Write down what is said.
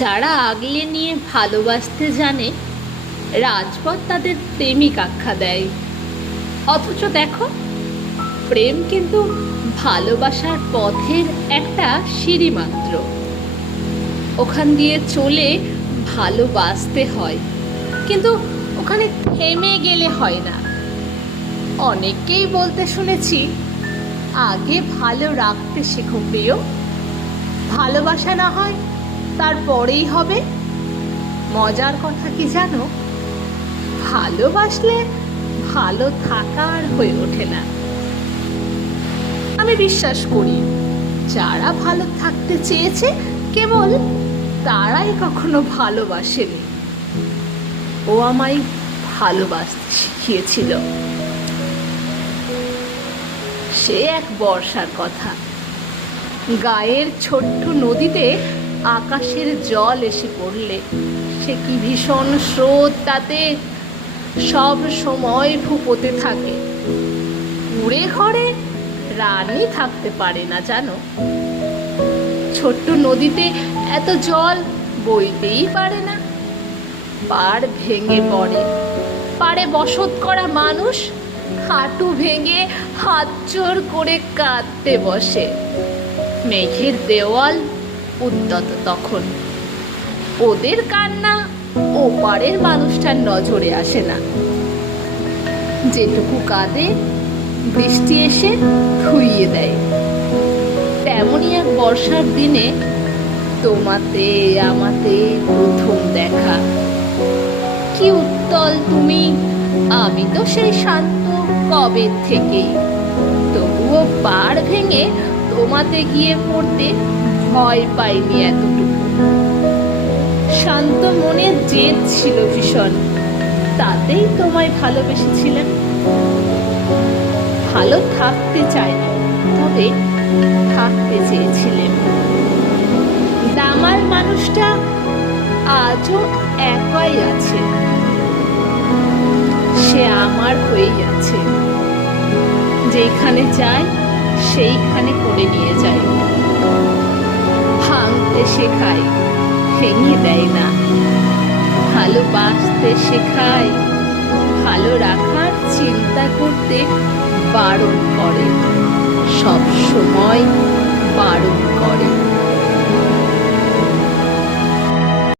যারা আগলে নিয়ে ভালোবাসতে জানে, রাজপথ তাদের প্রেমিক আখ্যা দেয়। অথচ দেখো, প্রেম কিন্তু ভালোবাসার পথের একটা সিঁড়ি মাত্র। ওখান দিয়ে চলে ভালোবাসতে হয়, কিন্তু ওখানে থেমে গেলে হয় না। অনেককেই বলতে শুনেছি, আগে ভালো রাখতে শেখো প্রিয়, ভালোবাসা না হয় তারপরেই হবে। মজার কথা কি জানো, ভালোবাসলে ভালো থাকা আর হয়ে ওঠে না। আমি বিশ্বাস করি, যারা ভালো থাকতে চেয়েছে কেবল তারাই কখনো ভালোবাসেনি। ও আমায় ভালোবাসতে শিখিয়েছিল। সে এক বর্ষার কথা। গায়ের ছোট্ট নদীতে আকাশের জল এসে পড়লে সে কি ভীষণ স্রোত, তাতে সব সময় ফুপোতে থাকে। কুড়ে ঘরে রানী থাকতে পারে না জানো। ছোট্ট নদীতে এত জল বইতেই পারে না। পাড় ভেঙে পড়ে, পাড়ে বসত করা মানুষ হাঁটু ভেঙে হাত জোর করে কাঁদতে বসে। মেঘের দেওয়াল উদ্যত তখন। ওদের কান্না ওপারের মানুষটার নজরে আসে না। যেটুকু কাঁদে বৃষ্টি এসে ধুইয়ে দেয়। তেমনই এক বর্ষার দিনে তোমাতে আমাতে প্রথম দেখা। কি উত্তল তুমি, আমি তো সেই শান্ত কবে থেকেই। তবুও পাড় ভেঙে তোমাতে গিয়ে পড়তে ভয় পাইনি এতটুকু। শান্ত মনে জেদ ছিল ভীষণ, তাতেই তোমায় ভালোবেসেছিলেন। ভালো থাকতে চাইনি, তবে থাকতে চেয়েছিলেন। দামাল মানুষটা আজও একাই আছে। সে আমার হয়েই আছে। যেখানে যায় সেইখানে করে নিয়ে যায়। ভাঙতে শেখায়, ভেঙে দেয় না। ভালোবাসতে শেখায়, ভালো রাখার চিন্তা করতে বারণ করে। সব সময় বারণ করে।